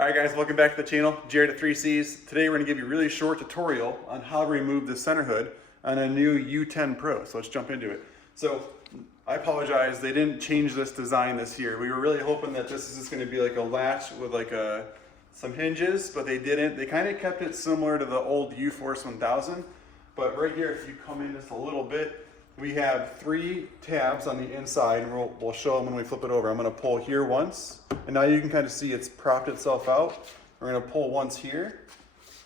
All right guys, welcome back to the channel, Jared at 3Cs. Today we're gonna give you a really short tutorial on how to remove the center hood on a new U10 Pro. So let's jump into it. So I apologize, they didn't change this design this year. We were really hoping that this is just gonna be like a latch with like some hinges, but they didn't. They kind of kept it similar to the old U-Force 1000. But right here, if you come in just a little bit, we have 3 tabs on the inside, and we'll show them when we flip it over. I'm gonna pull here once, and now you can kind of see it's propped itself out. We're gonna pull once here,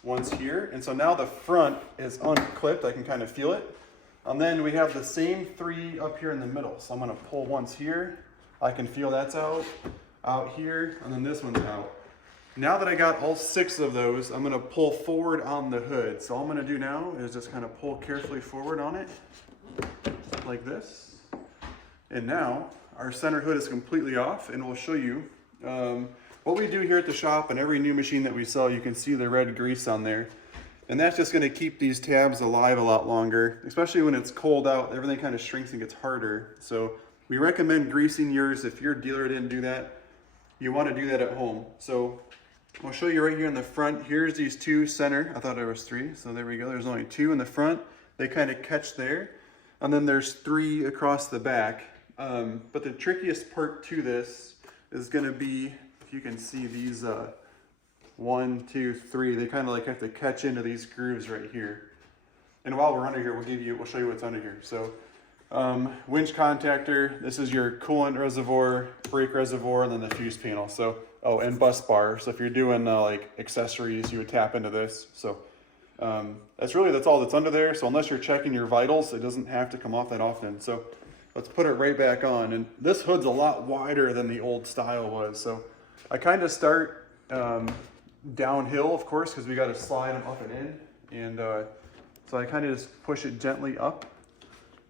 and so now the front is unclipped. I can kind of feel it. And then we have the same 3 up here in the middle. So I'm gonna pull once here. I can feel that's out here, and then this one's out. Now that I got all 6 of those, I'm gonna pull forward on the hood. So all I'm gonna do now is just kind of pull carefully forward on it, like this. And now our center hood is completely off, and we'll show you what we do here at the shop. And every new machine that we sell, you can see the red grease on there. And that's just gonna keep these tabs alive a lot longer, especially when it's cold out. Everything kind of shrinks and gets harder. So we recommend greasing yours. If your dealer didn't do that, you wanna do that at home. So I'll show you right here in the front. Here's these 2 center. I thought there was 3, so there we go. There's only 2 in the front. They kind of catch there. And then there's 3 across the back. But the trickiest part to this is gonna be, if you can see these 1, 2, 3, they kind of like have to catch into these grooves right here. And while we're under here, we'll show you what's under here. So winch contactor, this is your coolant reservoir, brake reservoir, and then the fuse panel. So, oh, and bus bar. So if you're doing like accessories, you would tap into this. So that's all that's under there. So unless you're checking your vitals, it doesn't have to come off that often. So let's put it right back on. And this hood's a lot wider than the old style was. So I kind of start downhill, of course, because we got to slide them up and in. And so I kind of just push it gently up.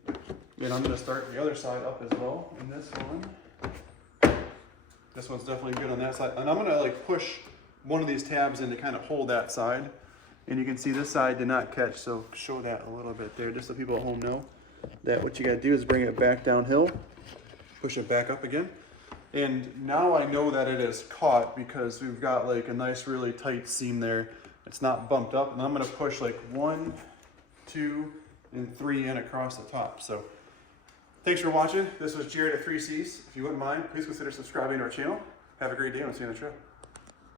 And I'm going to start the other side up as well. And this one's definitely good on that side. And I'm going to like push one of these tabs in to kind of hold that side. And you can see this side did not catch, so show that a little bit there, just so people at home know that what you got to do is bring it back downhill, push it back up again. And now I know that it is caught because we've got like a nice really tight seam there. It's not bumped up, and I'm going to push like 1, 2, and 3 in across the top. So thanks for watching. This was Jared at 3Cs. If you wouldn't mind, please consider subscribing to our channel. Have a great day, and I'll see you on the trail.